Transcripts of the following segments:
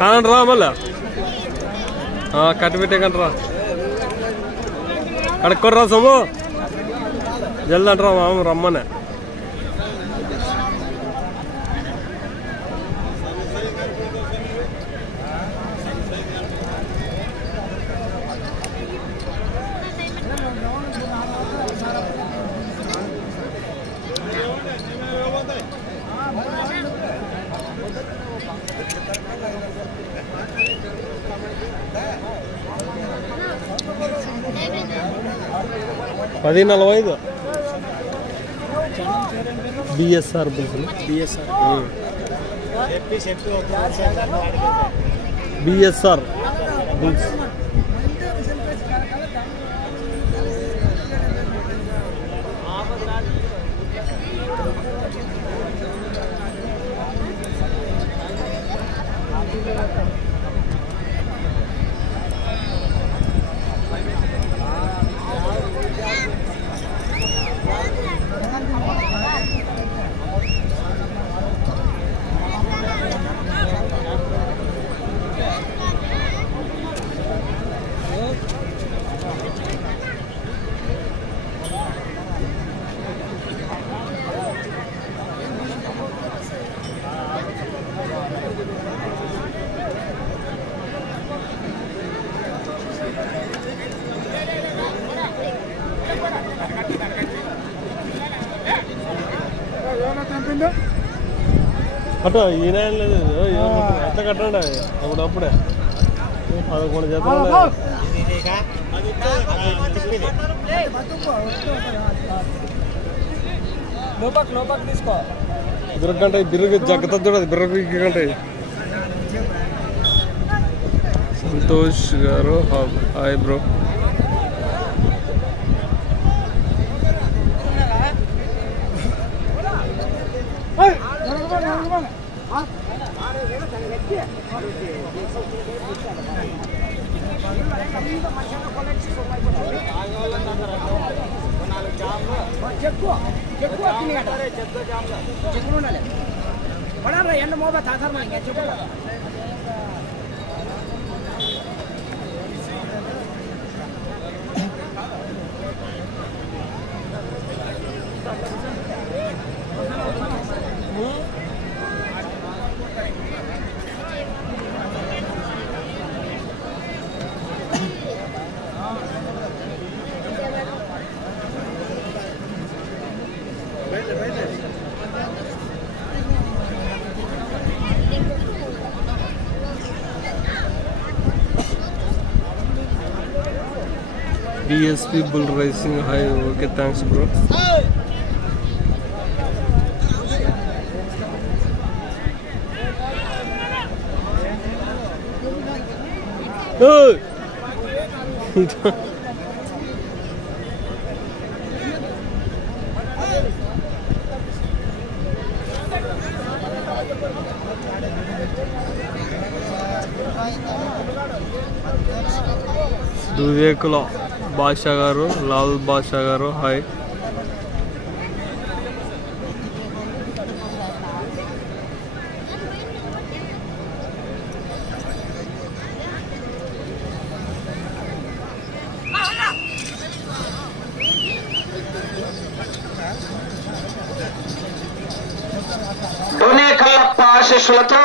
రానండి రా మళ్ళా కట్టి పెట్టేకండి రా కడుక్కోర్రా రా సొమ్ము. జల్ది అంటారా మామ రమ్మనే. పది నలభై ఐదు బిఎస్ఆర్ బిఎస్ఆర్ బిఎస్ఆర్ బుల్స్ అటు ఈయన ఏం లేదు. ఎట్లా కట్టండి అప్పుడు అప్పుడే పదకొండు జతలు బిర్రగంట బిర్రగ జగ్గత చూడదు బిర్రగ గంట సంతోష్ గారు హాయ్ బ్రో. చెక్కు చెక్కు చెక్కు ఉండాలి. పడారా ఎండ మోబా తాతారు మనకి. చెక్కు DSP bull rising hi okay thanks bro Duvekula Basha గారు లాల్ బాషా గారు హాయ్. డోనే కల్లప్ప ఆశీస్సులతో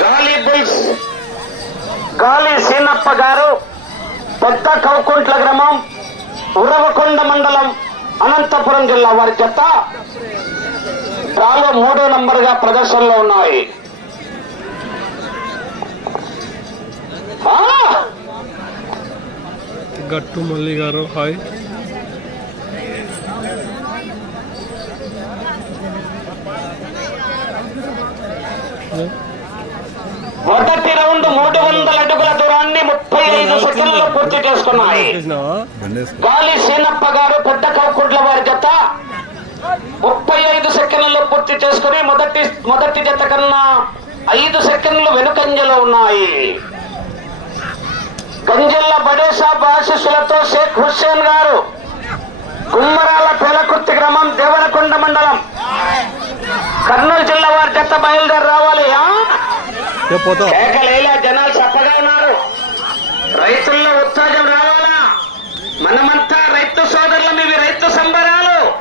గాలి బుల్స్ గాలి సీనప్ప గారు కొత్త కవకుంట్ల గ్రామం ఉరవకొండ మండలం అనంతపురం జిల్లా వారి చెత్త డ్రాలో మూడో నంబర్గా ప్రదర్శనలో ఉన్నాయి. గట్టు మల్లి గారు హాయ్. మొదటి రౌండ్ మూడు వందల అడుగుల దూరాన్ని ముప్పై ఐదు సెకండ్లు పూర్తి చేసుకున్నాయి. గాలి సీనప్ప గారు పెద్ద కౌకుంట్ల వారి జత ముప్పై ఐదు సెకండ్లు పూర్తి చేసుకుని మొదటి మొదటి జత కన్నా ఐదు సెకండ్లు వెనుకంజలో ఉన్నాయి. గంజల్ల బడేసాబ్ ఆశీస్సులతో షేక్ హుస్సేన్ గారు గుమ్మరాల పేలకుర్తి గ్రామం దేవరకొండ మండలం. కర్నూలు జిల్లా వారి జత బయలుదేరి రావాలి. ఆ? ఏ జనాలు చప్పగా ఉన్నారు. రైతుల్లో ఉత్సాహం రావాలా? మనమంతా రైతు సోదరులం ఇవి రైతు సంబరాలు.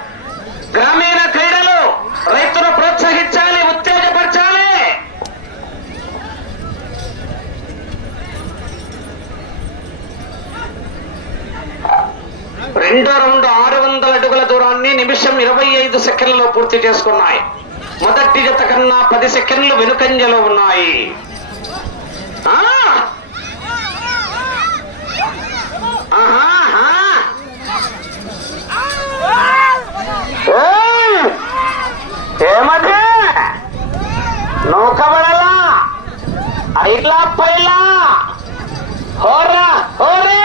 గ్రామీణ క్రీడలు రైతును ప్రోత్సహించాలి ఉత్తేజపరచాలి. రెండో రౌండ్ ఆరు వందల అడుగుల దూరాన్ని నిమిషం ఇరవై ఐదు సెకండ్లలో పూర్తి చేసుకున్నాయి. మొదటి జత కన్నా పది సెకండ్లు వెనుకంజలో ఉన్నాయి. ఆ! నౌకబడలా? ఐట్లా పైలా? హోరా హోరే!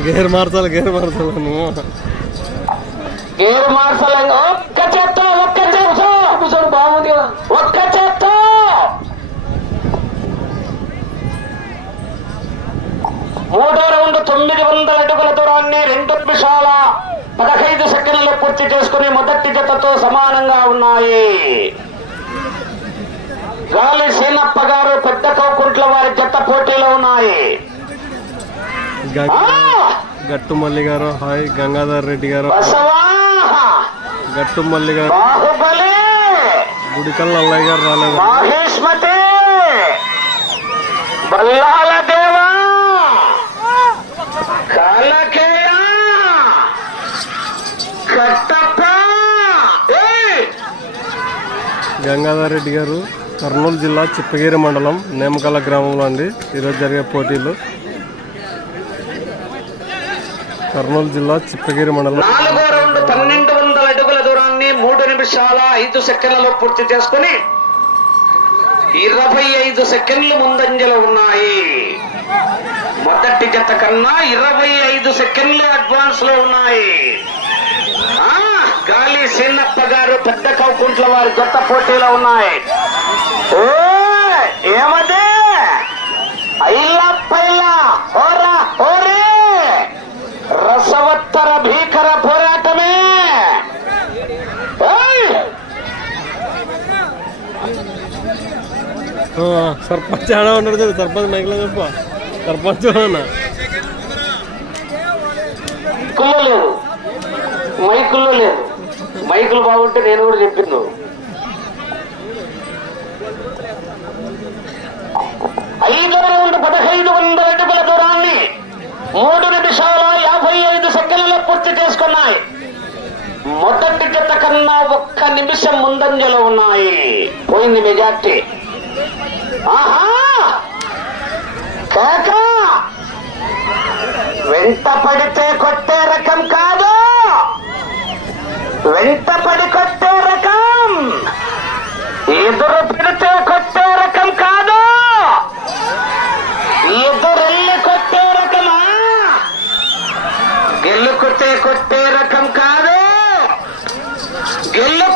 గేర్ మార్చాలి గేర్ మార్చాలి నువ్వు. గేరు మార్చలేంగా ఒక్క చెత్త ఒక్క చెత్త. కూర్చోడు బాగుంది కదా. ఒక్క చెత్త. మూడో రౌండ్ తొమ్మిది వందల అడుగుల దూరాన్ని రెండు నిమిషాల పదహైదు సెకండ్లు పూర్తి చేసుకుని మొదటి జతతో సమానంగా ఉన్నాయి. గాలి సీనప్ప గారు పెద్ద కౌకుంట్ల వారి జత పోటీలో ఉన్నాయి. గ- ఆ! గట్టు మల్లి గారు హాయ్ గంగాధర్ రెడ్డి గారు. బసవా! గట్టు మల్లి గారు బాహుబలి! గుడికల్ అల్లయ్య గారు రాలేదు! గంగాధర్ రెడ్డి గారు కర్నూలు జిల్లా చిప్పగిరి మండలం నేమకల్ల గ్రామంలో అండి. ఈరోజు జరిగే పోటీలు. కర్నూలు జిల్లా చిప్పగిరి మండలం నిమిషాల ఐదు సెకండ్లలో పూర్తి చేసుకుని ఇరవై ఐదు సెకండ్లు ముందంజలో ఉన్నాయి. మొదటి జత కన్నా ఇరవై ఐదు సెకండ్లు అడ్వాన్స్లో ఉన్నాయి గాలి సీనప్ప గారు పెద్ద కౌకుంట్ల వారి జత పోటీలో ఉన్నాయి. ఏమదే? సర్పంచ్ ఆడ ఉన్నాడు చూడు సర్పంచ్ మైకులో చెప్ప. సర్పంచ్ మైకుల్లో లేదు. మైకుల్లో మైకులు బాగుంటే నేను కూడా చెప్పింది ఐదు వందల పదహైదు వందల అడుగుల దూరాన్ని మూడు నిమిషాల యాభై ఐదు సెకండ్లలో పూర్తి చేసుకున్నాయి. మొదటి గత కన్నా ఒక్క నిమిషం ముందంజలో ఉన్నాయి. పోయింది మెజార్టీ. కేక! వెంట పడితే కొట్టే రకం కాదు! వెంట పడి కొట్టే రకం! ఎదురు పడితే కొట్టే రకం కాదు! ఎదురెళ్ళి కొట్టే రకమా? గెల్లుకుతే కొట్టే రకం కాదు! గెల్లు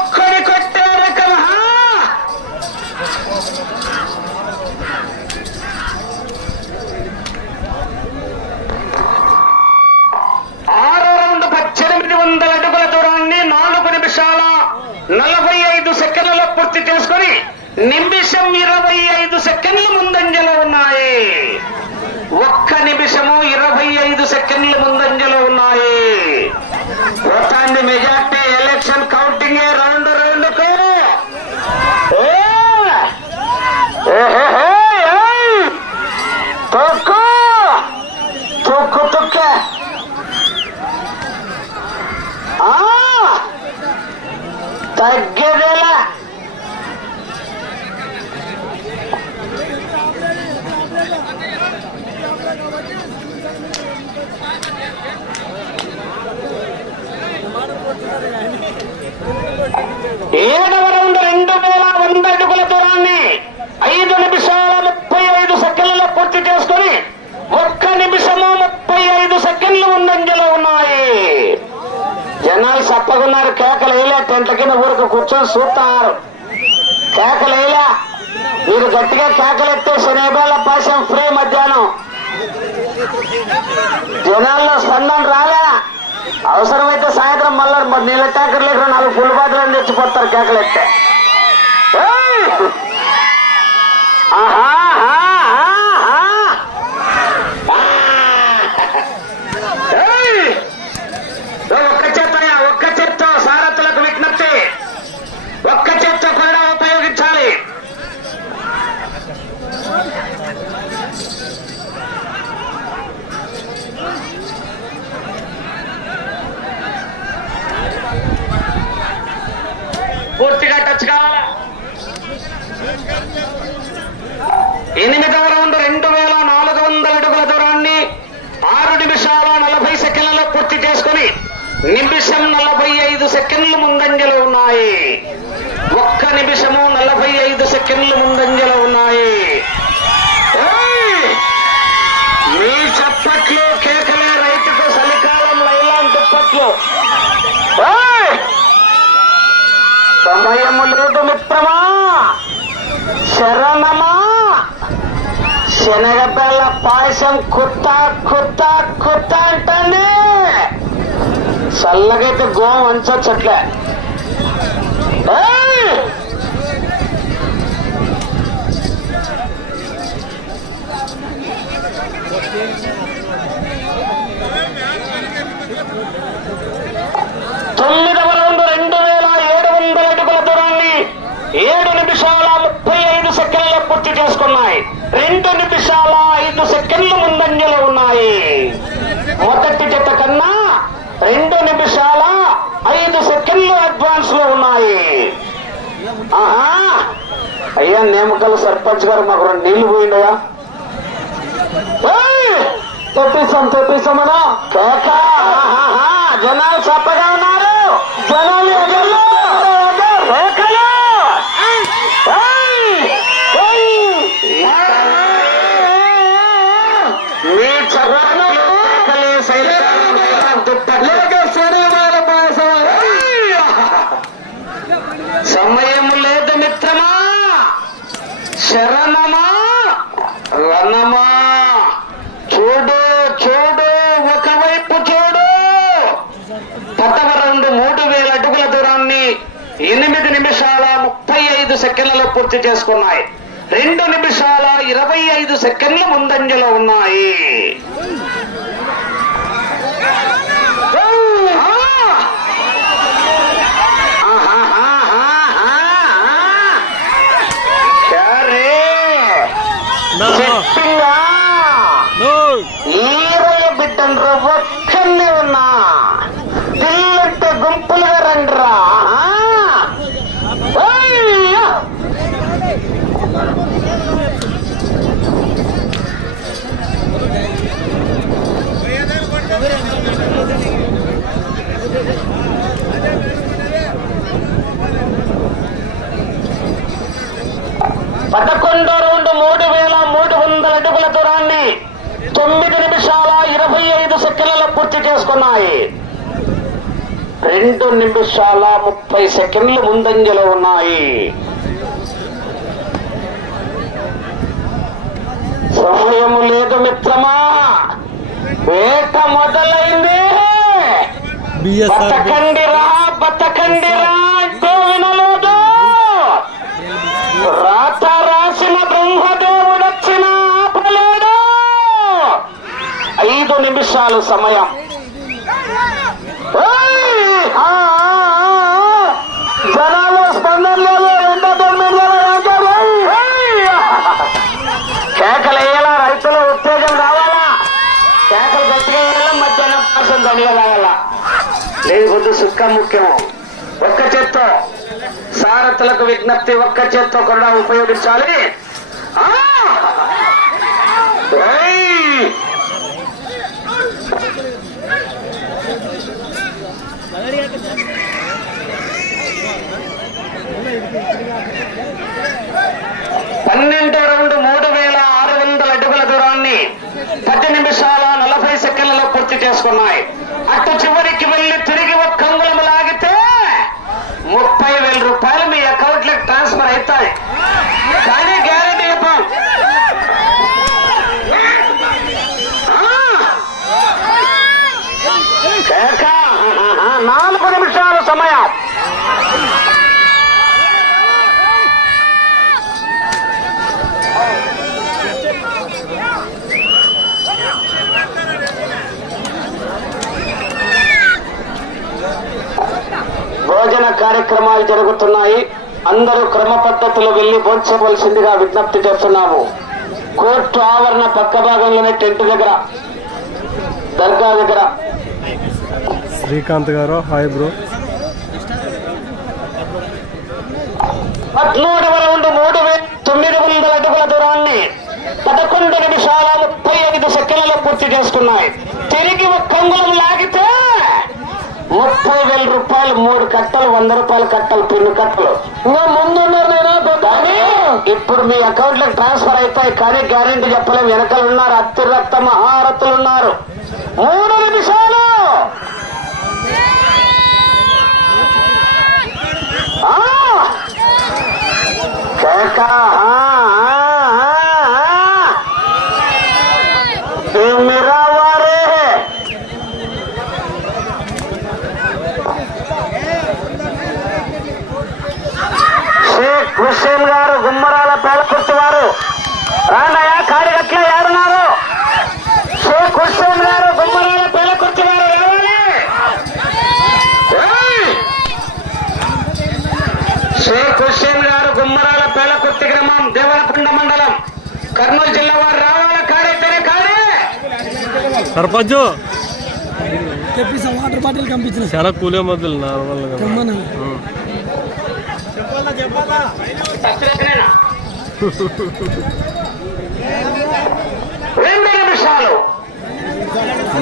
వందల అడుగుల దూరాన్ని నాలుగు నిమిషాల నలభై ఐదు సెకండ్లలో పూర్తి చేసుకొని నిమిషం ఇరవై ఐదు సెకండ్లు ముందంజలో ఉన్నాయి. ఒక్క నిమిషము ఇరవై ఐదు సెకండ్లు ముందంజలో ఉన్నాయి. మొత్తాన్ని మెజార్టీ ఎలక్షన్ కౌంటింగ్ రౌండ్ రౌండ్కు. ఓహో తగ్గేదేలా. ఏడవ రౌండ్ రెండు వేల వంద అడుగుల దూరాన్ని ఐదు నిమిషాల ముప్పై ఐదు సెకండ్లలో పూర్తి చేసుకుని ఒక్క నిమిషము ముప్పై ఐదు సెకండ్లు ముందంజలో ఉన్నాయి. జనాలు సప్పగున్నారు కేకలు వేయలే. టెంట్ల కింద ఊరికి కూర్చొని చూస్తున్నారు కేకలు వేయలే. మీరు గట్టిగా కేకలు ఎత్తే శనివేళ పాశం ఫ్రీ మధ్యాహ్నం. జనాల్లో స్పందన రాలే. అవసరమైతే సాయంత్రం మళ్ళీ నీళ్ళ ట్యాంకర్ లేక నాలుగు ఫుల్ బాటిల్ తెచ్చిపోతారు కేకలు ఎత్తే. ఆహా, ఆహా. ఆ! ఏయ్! ఓ, ఒక్క చేత్తయ్యా ఒక్క చేత్తో సారథులకు విజ్ఞప్తి ఒక్క చేత్తో కూడా ఉపయోగించాలి పూర్తిగా టచ్ కావాలా ఎనిమిదవ రౌండ్ రెండు వేల నాలుగు వందల అడుగుల దూరాన్ని ఆరు నిమిషాల నలభై సెకండ్లలో పూర్తి చేసుకుని నిమిషం నలభై ఐదు సెకండ్లు ముందంజలో ఉన్నాయి ఒక్క నిమిషము నలభై ఐదు సెకండ్లు ముందంజలో ఉన్నాయి. మీ చప్పట్లు కేకలే రైతుకు చలికాలం లైలాన్ దుప్పట్లు. సమయము లేదు మిత్రమా. శరణమా. శనగబెల్ల పాయసం కుత్త కుత్త కుత్త అంటండి చల్లగైతే గోం వంచొచ్చట్లే తొమ్మిదవ రౌండ్ రెండు వేల ఏడు వందల అడుగుల దూరాన్ని ఏడు నిమిషాల ముప్పై ఐదు సెకండ్లు పూర్తి చేసుకున్నాయి. రెండు నిమిషాల ఐదు సెకండ్లు ముందంజలో ఉన్నాయి. మొదటి జత కన్నా రెండు నిమిషాల ఐదు సెకండ్లు అడ్వాన్స్లో ఉన్నాయి. ఆహా! అయ్యా నేమకల్ సర్పంచ్ గారు మాకు రెండు నీళ్ళు పోయిండయా ఏయ్! తెప్పిస్తాం తెప్పిస్తామనా కేక! ఆహాహా, జనాలు చప్పగా ఉన్నారు జనాలు ఎగర్లు, కేకలు! ఏయ్! ఏయ్! మీ చప్పట్లు, కేకలే సైలెంట్ దుప్పట్లు. ఏయ్! సమయం లేదు మిత్రమా శరణమా? రణమా? చూడు చూడు ఒకవైపు చూడు. పదవ రెండు మూడు వేల అడుగుల దూరాన్ని ఎనిమిది నిమిషాల ముప్పై ఐదు సెకండ్లలో పూర్తి చేసుకున్నాయి. రెండు నిమిషాల ఇరవై ఐదు సెకండ్ల ముందంజలో ఉన్నాయి. చెప్పిందా? ఈరయ్య బిడ్డన్రా ఒక్కనే ఉన్నా సెకండ్లలో పూర్తి చేసుకున్నాయి. రెండు నిమిషాల ముప్పై సెకండ్లు ముందంజలో ఉన్నాయి. సమయము లేదు మిత్రమా. వేట మొదలైంది. బతకండిరా బతకండిరా. ఐదు నిమిషాలు సమయం. జనాలు స్పందన లేదు. రెండో తొమ్మిది వేల కేకలు వేయాలా రైతులు ఉత్తేజం కావాలా కేకలు గట్టిగా వేయాలా? మధ్యాహ్నం పాసం దండిగా తాగాల లేదు కొద్ది సుక్క ముఖ్యము. ఒక్క చేత్తో సారథులకు విజ్ఞప్తి ఒక్క చేత్తో కూడా ఉపయోగించాలి. ఆ! పన్నెండు రెండు మూడు వేల ఆరు వందల అడుగుల దూరాన్ని పది నిమిషాల నలభై సెకండ్లలో పూర్తి చేసుకున్నాయి. అటు చివరికి వెళ్ళి తిరిగి ఒక కంగులం లాగితే ముప్పై వేల రూపాయలు మీ అకౌంట్లకు ట్రాన్స్ఫర్ అవుతాయి. కానీ గ్యారంటీ ఇవ్వం. నాలుగు నిమిషాల సమయం. కార్యక్రమాలు జరుగుతున్నాయి. అందరూ క్రమ పద్ధతిలో వెళ్ళి భోంచవలసిందిగా విజ్ఞప్తి చేస్తున్నాము. కోర్టు ఆవరణ పక్క భాగంలోనే టెంట్ దగ్గర దర్గా దగ్గర. శ్రీకాంత్ గారు హాయ్ బ్రో. పద్మూడవ రౌండ్ మూడు వేల తొమ్మిది వందల అడుగుల దూరాన్ని పదకొండు నిమిషాల ముప్పై ఐదు సెకండ్లలో పూర్తి చేసుకున్నాయి. తిరిగి ఒక అంగుళం లాగితే ముప్పై వేల రూపాయలు మూడు కట్టలు వంద రూపాయల కట్టలు పిన్ను కట్టలు. ఇంకా ముందున్నారు కానీ ఇప్పుడు మీ అకౌంట్లో ట్రాన్స్ఫర్ అవుతాయి కానీ గ్యారెంటీ చెప్పలేము. వెనకలు ఉన్నారు అత్తి రక్త మహారథులు ఉన్నారు మూడు నిమిషాలు! కేక హుస్సేన్ గారు గుమ్మరాల పేలకుర్తి వారు. రాండయ్య కాడిగట్ల ఎవరున్నారు షేక్ హుస్సేన్ గారు గుమ్మరాల పేలకుర్తి వారు రావాలి. ఏయ్! షేక్ హుస్సేన్ గారు గుమ్మరాల పేలకుర్తి గ్రామం దేవరకొండ మండలం. కర్నూలు జిల్లా వారు రావాల. కాడైతేనే కాడే. సర్పంచ్! తెప్పిస్తా వాటర్ బాటిల్ కంపించిన. చాలా కూలే మొదలు నార్మల్గా తెమ్మన్నా రెండు నిమిషాలు.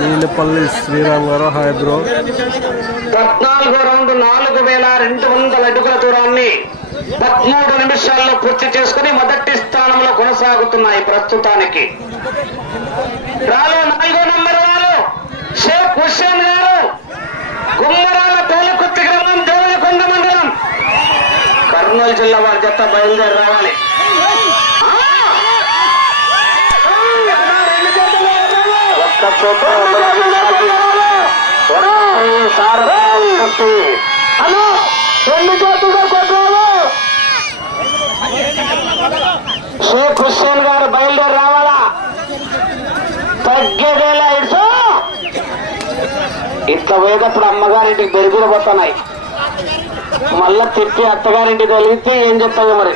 నీలపల్లి శ్రీరామ్ గారు హాయ్ బ్రో పద్నాలుగో రౌండ్ నాలుగు వేల రెండు వందల అడుగుల దూరాన్ని పదమూడు నిమిషాల్లో పూర్తి చేసుకుని మొదటి స్థానంలో కొనసాగుతున్నాయి ప్రస్తుతానికి. రాలో నాలుగో నంబర్ వారు షేక్ హుస్సేన్ గారు గుమ్మరాల మండలం కర్నూలు జిల్లా వారి జత బయలుదేరి రావాలి. ఒక్క చోట హలో రెండు చేతులుగా కొట్టాలి షేక్ హుస్సేన్ గారు బయలుదేరి రావాలా? తగ్గేదేలా ఇడ్సు ఇట్లా పోయేటప్పుడు అమ్మగారింటికి బెరుగులు పోతున్నాయి మళ్ళా తిప్పి అత్తగారింటి తొలిగితే ఏం చెప్తావు మరి?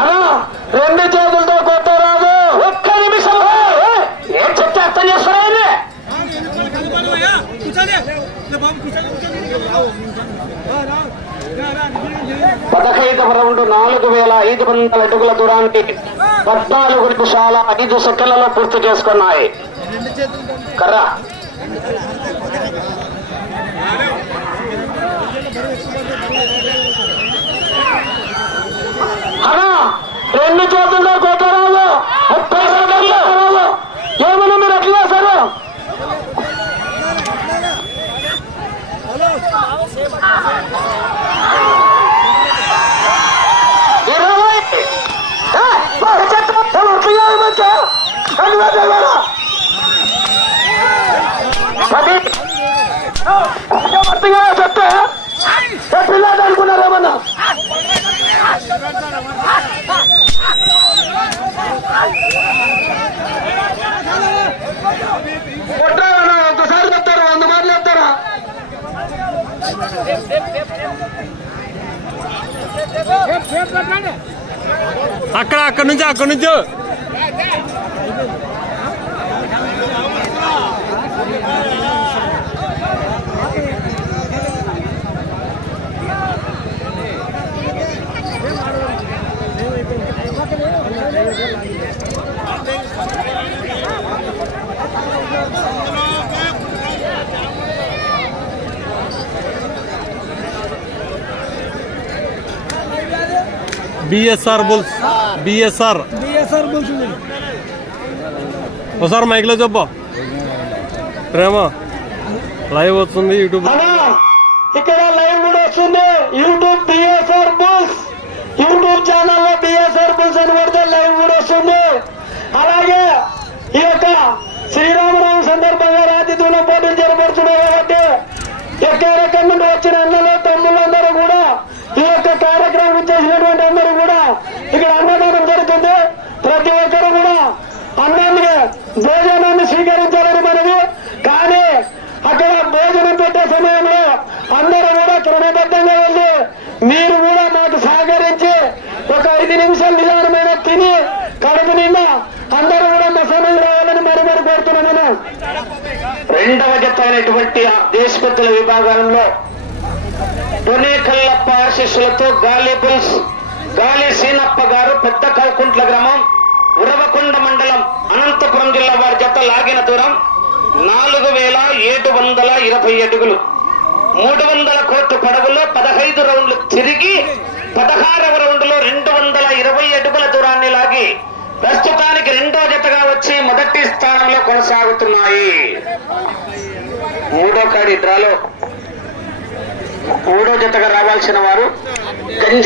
అలా రెండు చేతులతో కొట్టరాదు ఒక్క నిమిషం. ఏం చెప్తే అర్థం చేస్తారా పదహైదు రౌండ్ నాలుగు వేల ఐదు వందల అడుగుల దూరానికి పద్నాలుగు నిమిషాల ఐదు సెకండ్లలో పూర్తి చేసుకున్నాయి. కర్రా అన్నా రెండు చేతుల్లో కొట్టరాదు ముప్పై సెకండ్లు రాదు ఏమన్నా మీరు ఎట్లా చేశారు ఇరవై ఏ, బాగా చెప్తా. ఎవరు తీయాలి మంచిగా? రెండు వేల ఇరవై. పది ఎవరు తీయాలి చెప్తే ఏ పిల్లలు అనుకున్నారేమన్నా కొట్టారన్నా ఒకసారి చెప్తారు వంద మాటలు చెప్తారా అక్కడ అక్కడ నుంచి అక్కడ నుంచి BSR bulls BSR BSR bulls ఒకసారి మైక్లో చెప్పు. ప్రేమ. లైవ్ వస్తుంది యూట్యూబ్ ఇక్కడ లైవ్ కూడా వస్తుంది. యూట్యూబ్ బిఎస్ఆర్ బుల్స్ యూట్యూబ్ ఛానల్లో బిఎస్ఆర్ బుల్స్ అని కొడితే లైవ్ కూడా వస్తుంది. అలాగే ఈ యొక్క శ్రీరామనవమి సందర్భంగా రాతి పోటీ పోటీలు కాబట్టి ఎక్కడెక్కడి నుండి వచ్చిన అన్నలు తమ్ముళ్ళందరూ కూడా ఈ యొక్క కార్యక్రమం చేసినటువంటి అందరూ కూడా ఇక్కడ అన్నదానం జరుగుతుంది. ప్రతి ఒక్కరు కూడా అన్నాన్ని భోజనాన్ని స్వీకరించాలని మనది కానీ అక్కడ భోజనం పెట్టే సమయంలో అందరూ కూడా క్రమబద్ధంగా వెళ్ళి మీరు కూడా మాకు సహకరించి ఒక ఐదు నిమిషాలు నిదానమైన తిని కడుపు నిండా అందరూ కూడా మా సమయం రావాలని మరి మరి కోరుతున్నాను నేను రెండవ జత అయినటువంటి ఆ విభాగంలో డొనేకల్లప్ప ఆశీస్సులతో గాలి బుల్స్ గాలి సీనప్ప గారు పెద్ద కౌకుంట్ల గ్రామం ఉరవకొండ మండలం అనంతపురం జిల్లా వారి జత లాగిన దూరం నాలుగు వేల ఏడు వందల ఇరవై అడుగులు. మూడు వందల కోట్ల పడవలో పదహైదు రౌండ్లు తిరిగి పదహారవ రౌండ్లో రెండు వందల ఇరవై అడుగుల దూరాన్ని లాగి ప్రస్తుతానికి రెండో జతగా వచ్చి మొదటి స్థానంలో కొనసాగుతున్నాయి. మూడో కాడి డ్రాలో మూడో జతగా రావాల్సిన వారు